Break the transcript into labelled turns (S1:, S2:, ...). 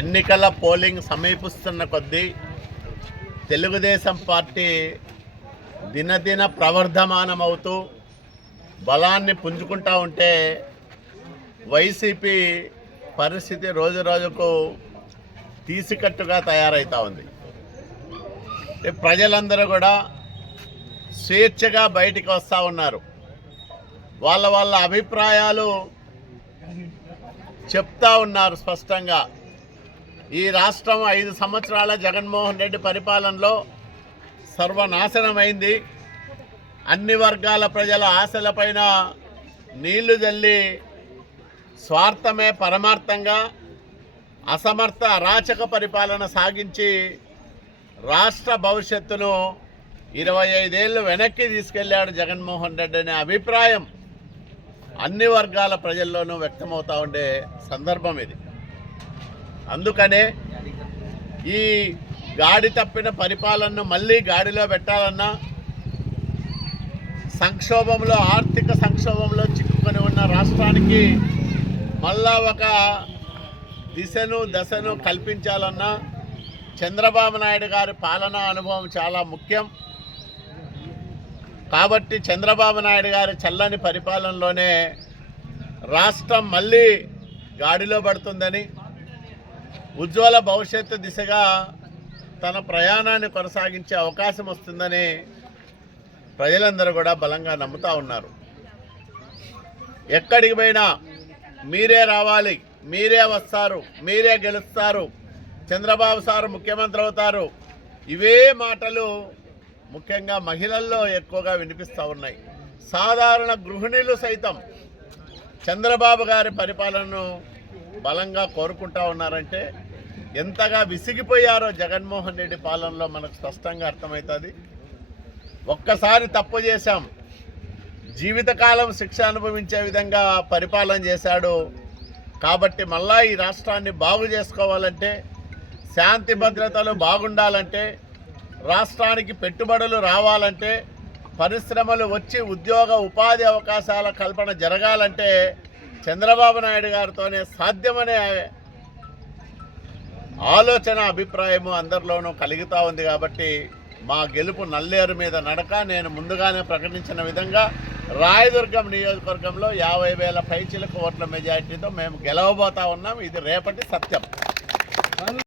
S1: ఎన్నికల పోలింగ్ సమీపిస్తున్న కొద్దీ తెలుగుదేశం పార్టీ దినదిన ప్రవర్ధమానమవుతూ బలాన్ని పుంజుకుంటా ఉంటే వైసీపీ పరిస్థితి రోజు రోజుకు తీసికట్టుగా తయారవుతూ ఉంది. ప్రజలందరూ కూడా స్వేచ్ఛగా బయటికి వస్తూ ఉన్నారు. వాళ్ళ వాళ్ళ అభిప్రాయాలు చెప్తా ఉన్నారు స్పష్టంగా. ఈ రాష్ట్రం ఐదు సంవత్సరాల జగన్మోహన్ రెడ్డి పరిపాలనలో సర్వనాశనమైంది. అన్ని వర్గాల ప్రజల ఆశలపైన నీళ్ళు జల్లి స్వార్థమే పరమార్థంగా అసమర్థ అరాచక పరిపాలన సాగించి రాష్ట్ర భవిష్యత్తును ఇరవై ఐదేళ్ళు వెనక్కి తీసుకెళ్ళాడు జగన్మోహన్ రెడ్డి అనే అభిప్రాయం అన్ని వర్గాల ప్రజల్లోనూ వ్యక్తమవుతూ ఉండే సందర్భం ఇది. అందుకనే ఈ గాడి తప్పిన పరిపాలనను మళ్ళీ గాడిలో పెట్టాలన్నా సంక్షోభంలో ఆర్థిక సంక్షోభంలో చిక్కుకొని ఉన్న రాష్ట్రానికి మళ్ళా ఒక దిశను దశను కల్పించాలన్నా చంద్రబాబు నాయుడు గారి పాలనా అనుభవం చాలా ముఖ్యం. కాబట్టి చంద్రబాబు నాయుడు గారి చల్లని పరిపాలనలోనే రాష్ట్రం మళ్ళీ గాడిలో పడుతుందని ఉజ్వల భవిష్యత్తు దిశగా తన ప్రయాణాన్ని కొనసాగించే అవకాశం వస్తుందని ప్రజలందరూ కూడా బలంగా నమ్ముతా ఉన్నారు. ఎక్కడికి పోయినా మీరే రావాలి మీరే వస్తారు మీరే గెలుస్తారు చంద్రబాబు సారు ముఖ్యమంత్రి అవుతారు. ఇవే మాటలు ముఖ్యంగా మహిళల్లో ఎక్కువగా వినిపిస్తూ ఉన్నాయి. సాధారణ గృహిణులు సైతం చంద్రబాబు గారి పరిపాలనను బలంగా కోరుకుంటా ఉన్నారంటే ఎంతగా విసిగిపోయారో జగన్మోహన్ రెడ్డి పాలనలో మనకు స్పష్టంగా అర్థమవుతుంది. ఒక్కసారి తప్పు చేశాం. జీవితకాలం శిక్ష అనుభవించే విధంగా పరిపాలన చేశాడు. కాబట్టి మళ్ళా ఈ రాష్ట్రాన్ని బాగు చేసుకోవాలంటే శాంతి భద్రతలు బాగుండాలంటే రాష్ట్రానికి పెట్టుబడులు రావాలంటే పరిశ్రమలు వచ్చి ఉద్యోగ ఉపాధి అవకాశాల కల్పన జరగాలంటే చంద్రబాబు నాయుడు గారితోనే సాధ్యమనే ఆలోచన అభిప్రాయము అందరిలోనూ కలుగుతూ ఉంది కాబట్టి మా గెలుపు నల్లేరు మీద నడక. నేను ముందుగానే ప్రకటించిన విధంగా రాయదుర్గం నియోజకవర్గంలో యాభై వేల పైచిలకు ఓట్ల మెజార్టీతో మేము గెలవబోతా ఉన్నాం. ఇది రేపటి సత్యం.